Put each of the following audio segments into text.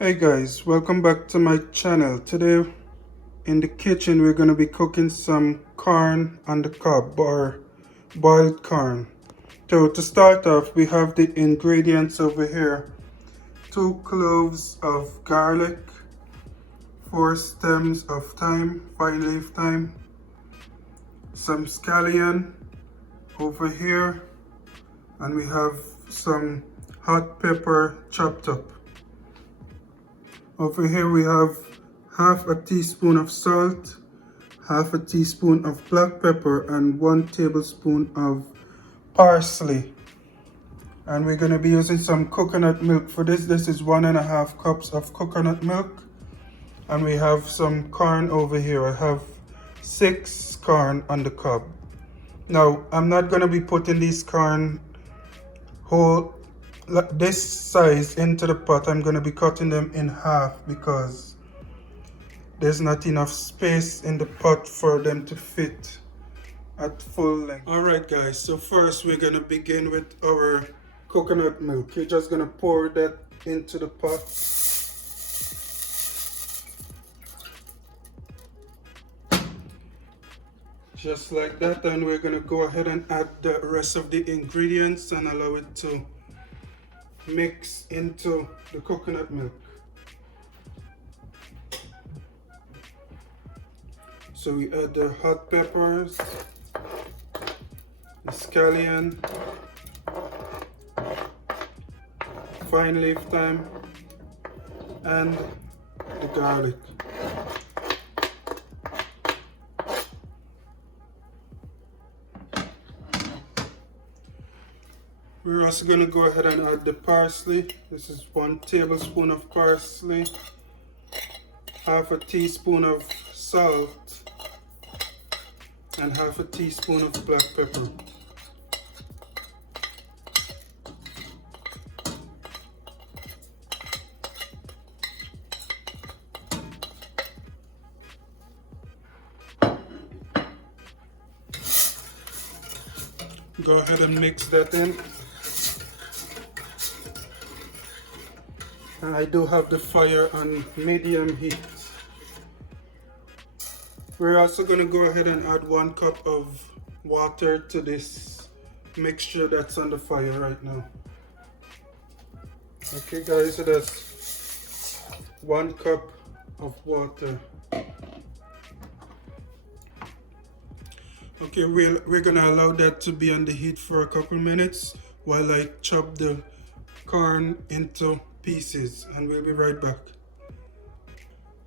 Hey guys, welcome back to my channel. Today in the kitchen we're going to be cooking some corn on the cob or boiled corn. So to start off we have the ingredients over here. 2 cloves of garlic, 4 stems of thyme, fine leaf thyme, some scallion over here, and we have some hot pepper chopped up. Over here we have half a teaspoon of salt, half a teaspoon of black pepper, and 1 tablespoon of parsley. And we're going to be using some coconut milk for this. This is 1.5 cups of coconut milk. And we have some corn over here. I have 6 corn on the cob. Now, I'm not going to be putting these corn whole this size into the pot. I'm going to be cutting them in half because there's not enough space in the pot for them to fit at full length. Alright guys, so first we're going to begin with our coconut milk. You're just going to pour that into the pot. Just like that, and we're going to go ahead and add the rest of the ingredients and allow it to mix into the coconut milk. So we add the hot peppers, the scallion, fine leaf thyme, and the garlic. We're also going to go ahead and add the parsley. This is 1 tablespoon of parsley, half a teaspoon of salt, and half a teaspoon of black pepper. Go ahead and mix that in. And I do have the fire on medium heat. We're also going to go ahead and add 1 cup of water to this mixture that's on the fire right now. Okay guys, so that's 1 cup of water. Okay, we're going to allow that to be on the heat for a couple minutes while I chop the corn into pieces, and we'll be right back.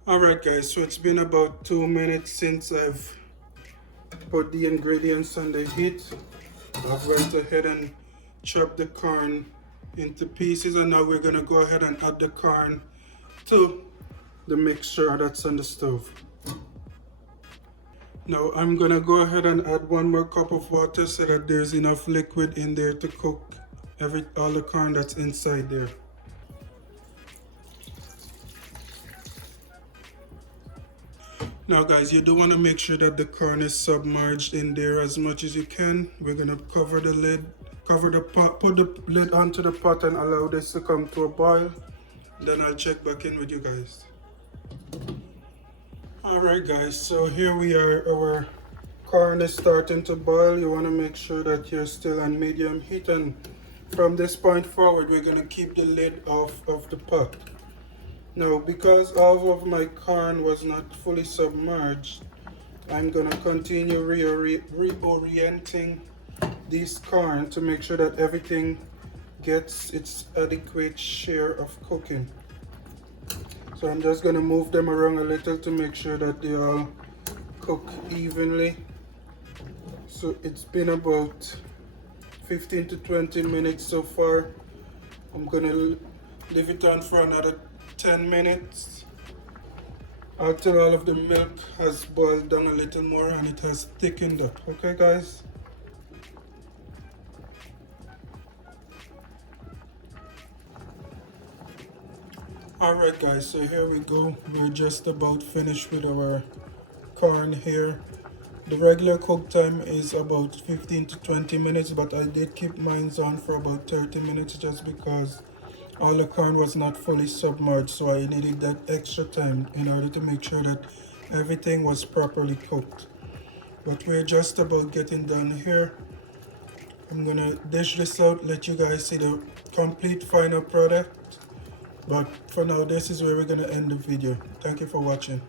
Alright guys, so it's been about 2 minutes since I've put the ingredients on the heat. I've went ahead and chopped the corn into pieces, and now we're going to go ahead and add the corn to the mixture that's on the stove. Now I'm going to go ahead and add 1 more cup of water so that there's enough liquid in there to cook all the corn that's inside there. Now guys, you do want to make sure that the corn is submerged in there as much as you can. We're going to cover the lid, cover the pot, put the lid onto the pot and allow this to come to a boil. Then I'll check back in with you guys. Alright guys, so here we are. Our corn is starting to boil. You want to make sure that you're still on medium heat, and from this point forward we're going to keep the lid off of the pot. Now, because all of my corn was not fully submerged, I'm going to continue reorienting these corn to make sure that everything gets its adequate share of cooking. So I'm just going to move them around a little to make sure that they all cook evenly. So it's been about 15 to 20 minutes so far. I'm going to leave it on for another 10 minutes until all of the milk has boiled down a little more and it has thickened up. Okay guys? Alright guys, so here we go. We're just about finished with our corn here. The regular cook time is about 15 to 20 minutes, but I did keep mine on for about 30 minutes just because all the corn was not fully submerged, so I needed that extra time in order to make sure that everything was properly cooked. But we're just about getting done here. I'm gonna dish this out, let you guys see the complete final product. But for now, this is where we're gonna end the video. Thank you for watching.